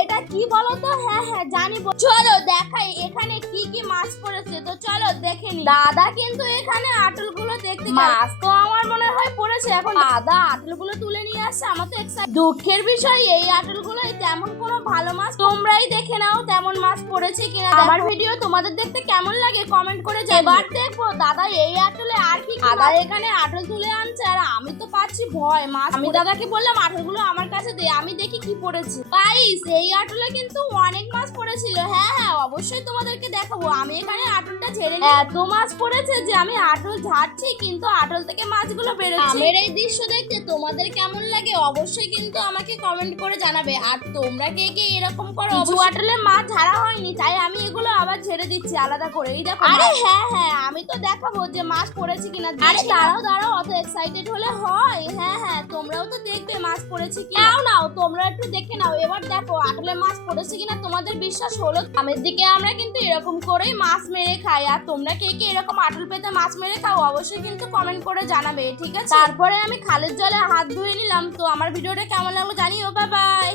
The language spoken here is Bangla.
এটা কি বলো তো? হ্যাঁ হ্যাঁ জানি, চলো দেখাই এখানে কি কি মাছ পড়েছে। তো চলো দেখে নি। দাদা কিন্তু এখানে আটলগুলো দেখতে, মাছ তো আমার মনে হয় পড়েছে। এখন দাদা আটলগুলো তুলে নিয়ে আসছে, আমার তো দুঃখের বিষয় এই আটলগুলো তেমন কোনো ভালো মাছ, তোমরাই দেখে নাও তেমন মাছ পড়েছে কিনা। আমার ভিডিও তোমাদের দেখতে কেমন লাগে কমেন্ট করে জানিও। এবার দেখবো দাদা এই আটলে আর কি দাদা এখানে আটল তুলে আনছে, আর আমি তো পাচ্ছি ভয়। মাছ আমি দাদাকে বললাম আটলগুলো আমার কাছে দে, আমি দেখি কি পড়েছে। গাইস এই আটলে কিন্তু অনেক মাছ পড়েছিল। হ্যাঁ হ্যাঁ অবশ্যই তোমাদেরকে দেখাবো। আমি এখানে আটলটা ঝেড়ে এত মাছ পড়েছে যে আমি আটল ঝাড়ছি কিন্তু আটল থেকে মাছগুলো বেরোচ্ছে। আমার এই দৃশ্য দেখতে তোমাদের কেমন লাগে অবশ্যই কিন্তু আমাকে কমেন্ট করে জানাবে। আর তোমরা কে কে এরকম করো? কিছু আটলে মাছ ঝাড়া হয়নি তাই আমি এগুলো আবার ঝেড়ে দিচ্ছি আলাদা করে। এই দেখো। আরে হ্যাঁ হ্যাঁ আমি তো দেখাবো যে মাছ পড়েছে কিনা। আরে দাঁড়াও দাঁড়াও, অত এক্সাইটেড হলে হয়? হ্যাঁ হ্যাঁ তোমরাও তো দেখবে মাছ পড়েছে কি। নাও নাও তোমরা একটু দেখে নাও। এবার দেখো আটলে মাছ পড়েছে কিনা। তোমাদের বিশ্বাস হলো? গ্রামের দিকে আমরা কিন্তু এরকম করেই মাছ মেরে খাই। আর তোমরা কে কে এরকম আটল পেতে মাছ মেরে খাও অবশ্যই কিন্তু কমেন্ট করে জানাবে, ঠিক আছে? তারপরে আমি খালের জলে হাত ধুয়ে নিলাম। তো আমার ভিডিওটা কেমন লাগলো জানিও। Bye bye.